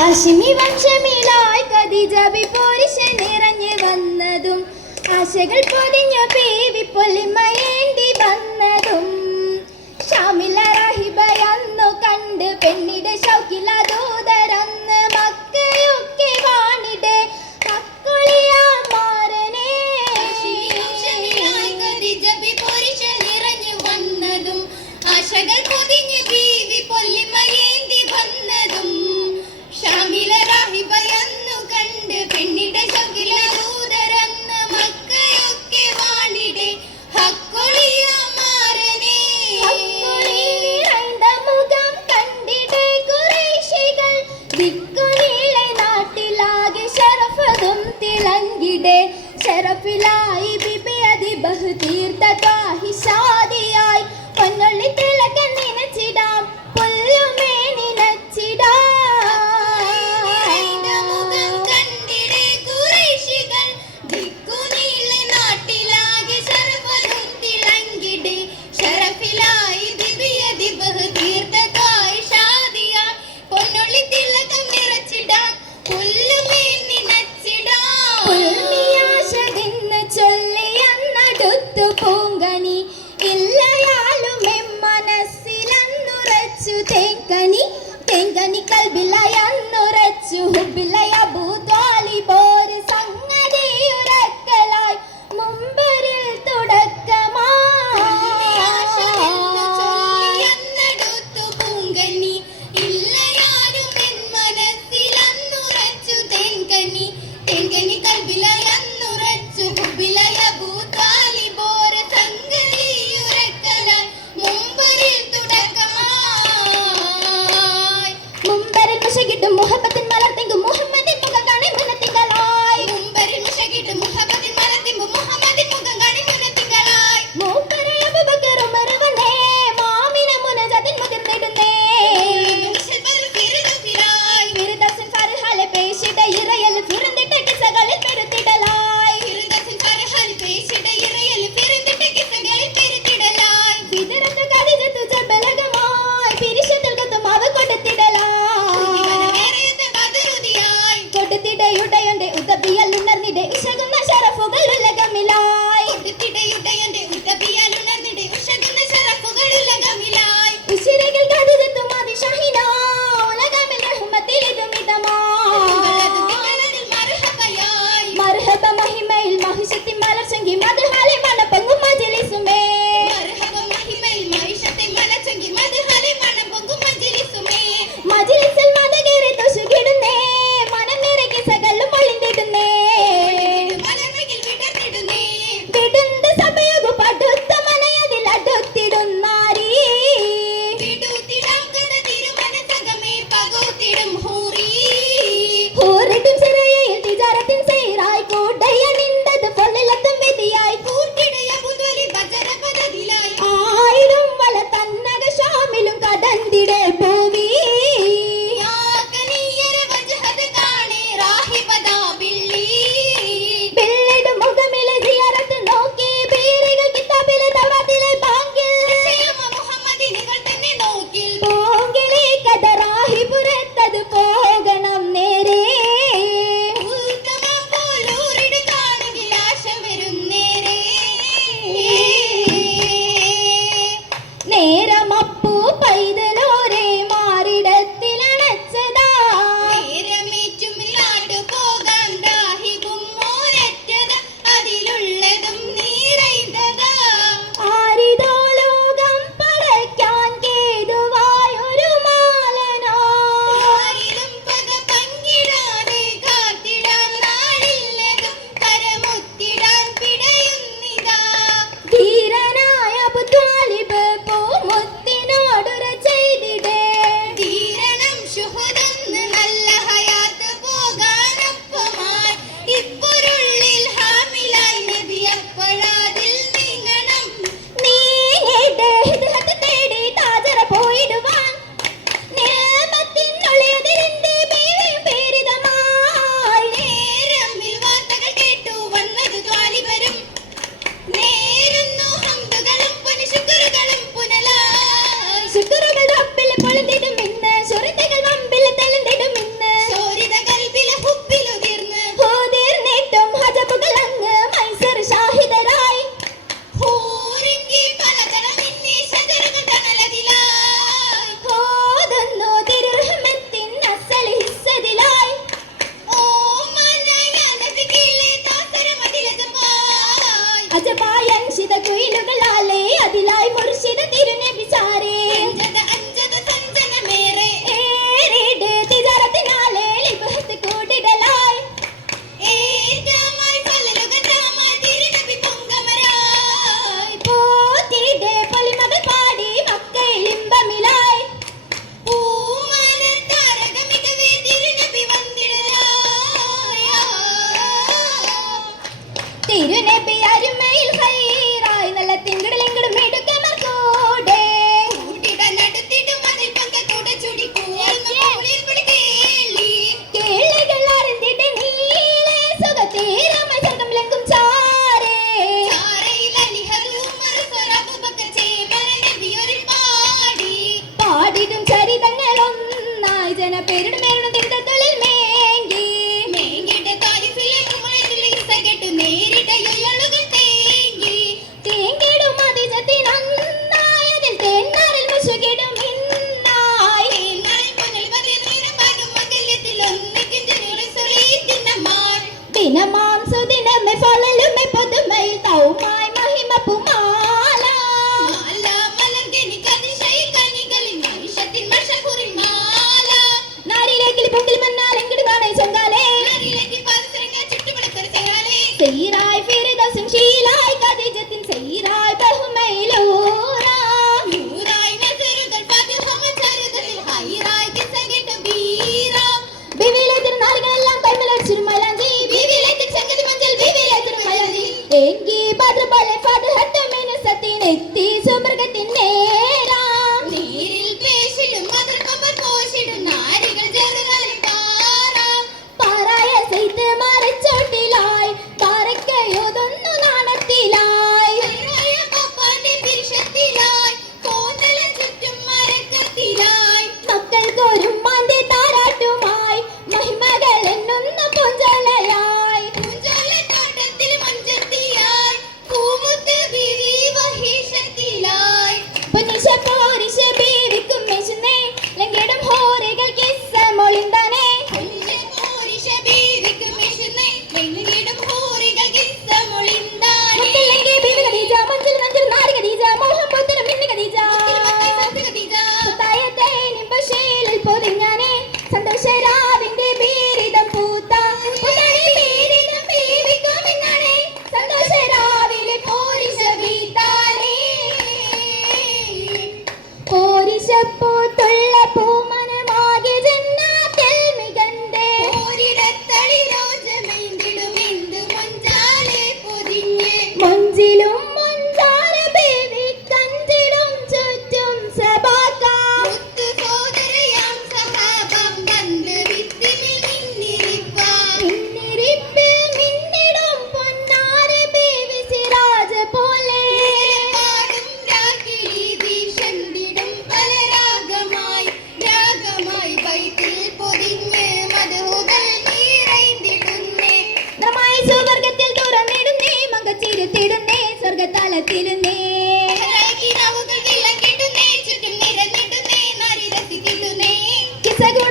ഹാഷിമി വംശമിലായി കതിജ പുരുഷൻ നിറഞ്ഞു വന്നതും ആശകൾ പൊതിഞ്ഞ പേവി പൊലിമയേണ്ടി വന്നതും. ഷാമില റാഹിബ എന്നു കണ്ട് പെണ്ണിടെ ഷൗക്കിലാതും తెంగని తెంగని కల్బిలా práctica la según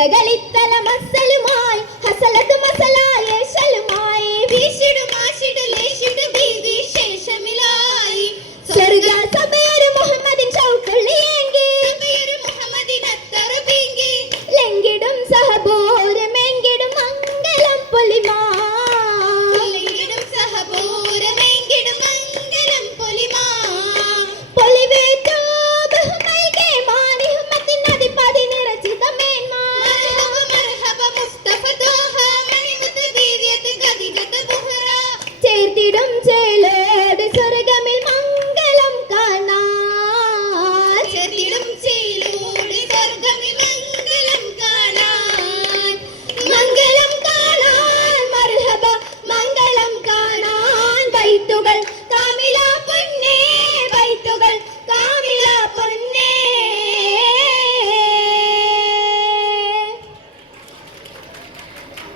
盖盖哩。